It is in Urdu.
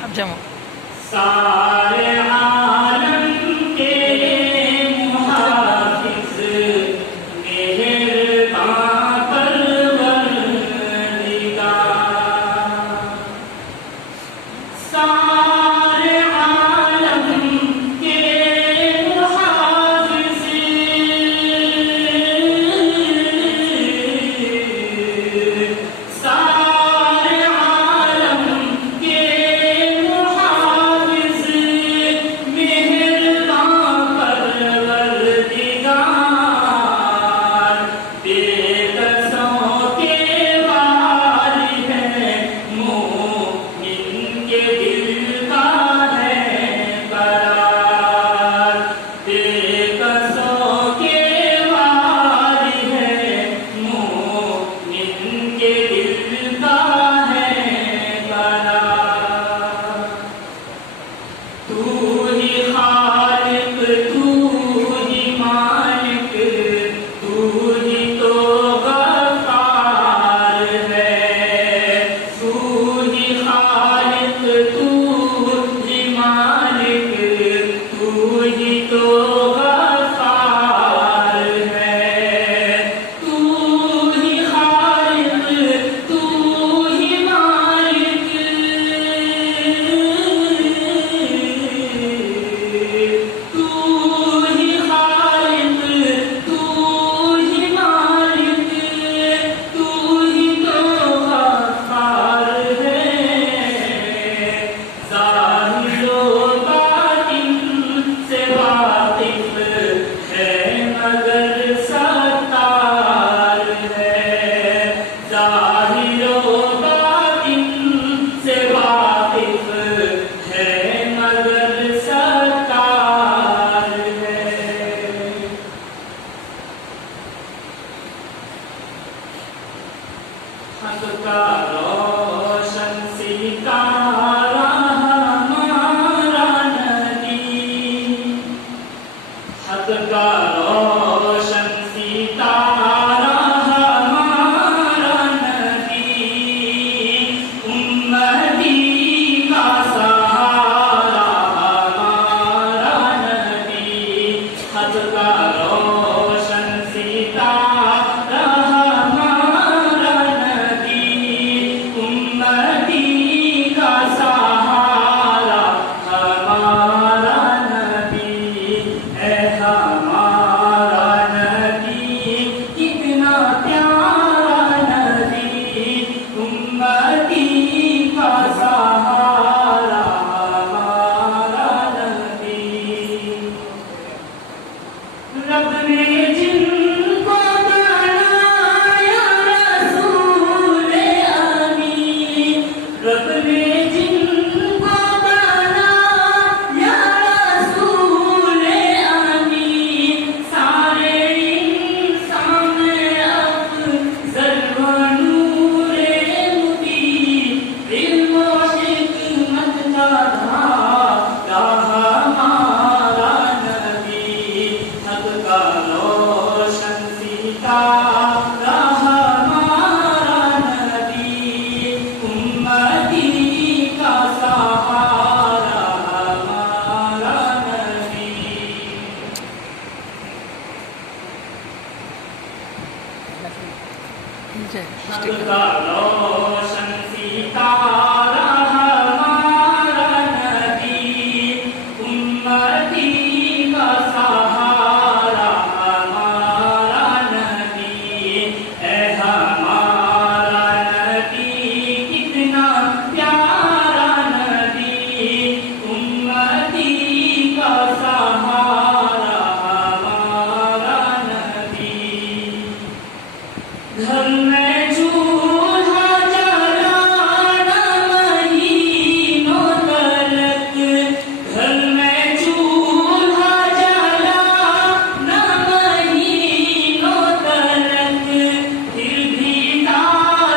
ترجمة سارے عالم کے محافظ مہرباں پروردگار، سارے عالم کے محافظ سارے عالم کے محافظ مہرباں پروردگار، بے قصوں کے والی ہے، مومن کے دل کا ہے قرار، بے قصوں کے والی ہے، مومن کے دل کا ہے قرار۔ تو ہی خالق، تو ہی مالک، تو ہی تو غفار ہے، تو ہی خالق، تو ہی مالک، تو ہی تو غفار ہے، تو ہی خالق، تو ہی مالک، تو ہی خالق، تو ہی مالک، تو ہی تو غفار ہے، ظاہر و باطن سے واقف ہے مگر ستار ہے، ظاہر و باطن سے واقف ہے مگر ستار ہے۔ حق کا روشن ستارہ ہمارا نبی، حق کا روشن ستارہ ہمارا نبی، امتی کا سہارا ہمارا نبی، حق کا روشن ستارہ ہمارا نبی، امتی کا سہارا ہمارا نبی، اے ہمارا نبی کتنا پیارا نبی، امتی کا سہارا ہمارا نبی۔ رب نے جن کو بنایا رسول امین، رب نے جن کو بنایا رسول امین، سارے انسان افضل و نور مبین، علم و حکمت کا دھاگا ہمارا نبی، حق کا روشن ستارہ ہمارا نبی، امتی کا سہارا ہمارا نبی۔ حق کا روشن ستارہ